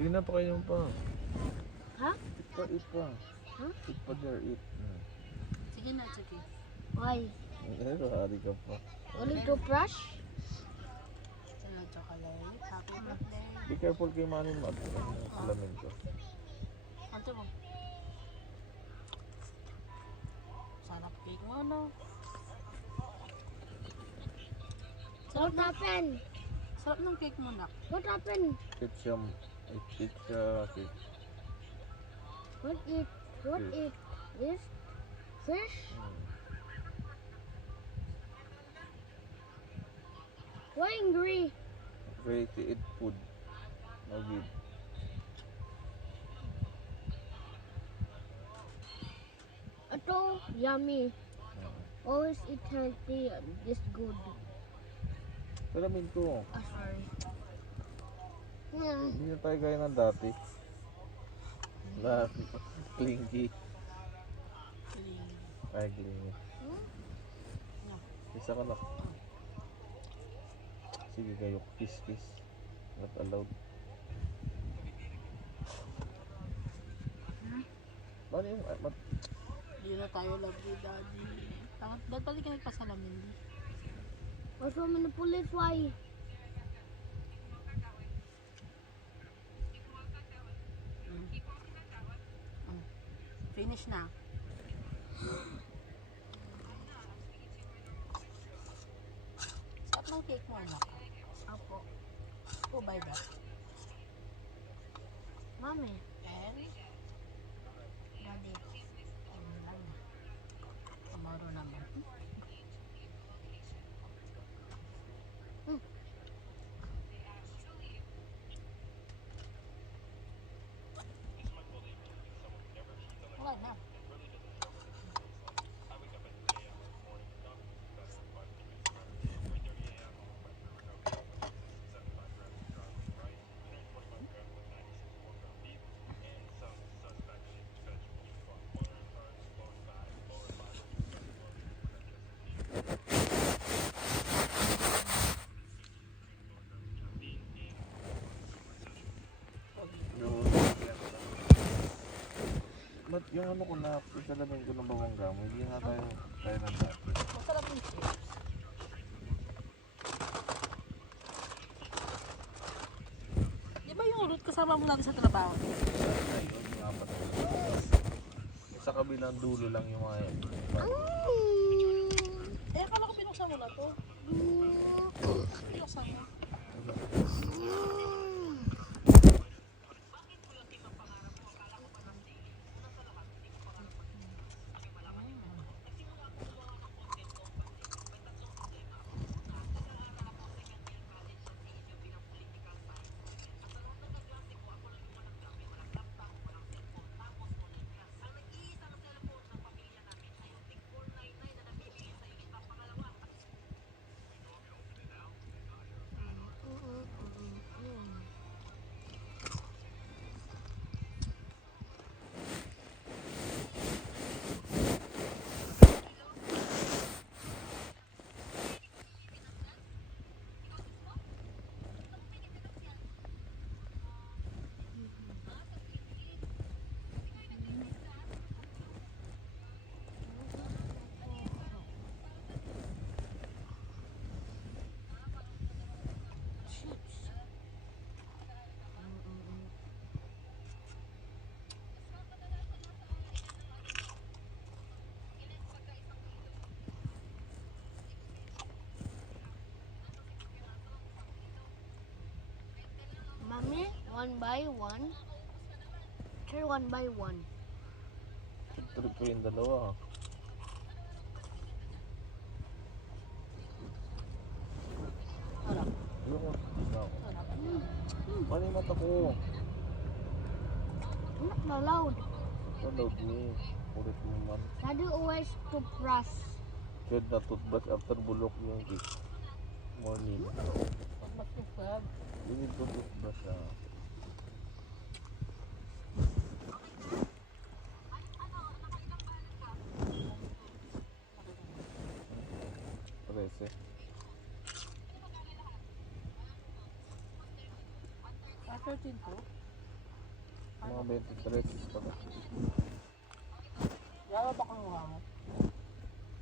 Sige na, pakain mo pa. Ha? Eat pa. Huh? Eat pa there, eat. Sige na, sige. Why? Hari ka pa. Only toothbrush? Hello, chocolate. Happy birthday. Be careful kay Manny mo. Alamin ko. Ante mo. Sarap cake mo, no? What happened? Sarap ng cake mo, nak. What happened? It's siya cake. What eat? What Fish. eat? This? Fish? Why angry? Ready to eat food. No good. Ito, yummy. Always eat healthy and this good. Alamin ko. Sorry. Hindi na tayo gaya ng dati. Na clingy. Ay, clingy. Isa ka na. Sige kayo, kiss. Not allowed. Ano yung... Hindi na tayo love you, daddy. Dahil pali ka nagpasalamin, di. Also, I'm in the police. Why? Finish na. Sarap ng cake mo, anak. Apo. Who buy that? Mommy. And? Daddy. Ayun lang. Tomorrow naman. Wala na. Ba't yung ano ko na, isalamin ko ng bawangga mo, hindi nga tayo ng dati. Masarap yung chips. Di ba yung root kasama mo lagi sa trabaho? Ayun, yung apat na dulo. Sa kabilang dulo lang yung mga yan. Eh, akala ko pinuksan mo na to. Pinuksan mo. Mommy, one by one. Try one by one. Trip ko yung dalawa. Harap. Yung Harap. ano yung mata ko? Not allowed. Allowed me. Kulit mo man. Daddy always toothbrush. Should na toothbrush after bulok yung cake. Morning. Pag magtupad. You need to toothbrush ah. Parece. After 13 po. Mga 23 pa ba? Lalo ba kang mukha mo?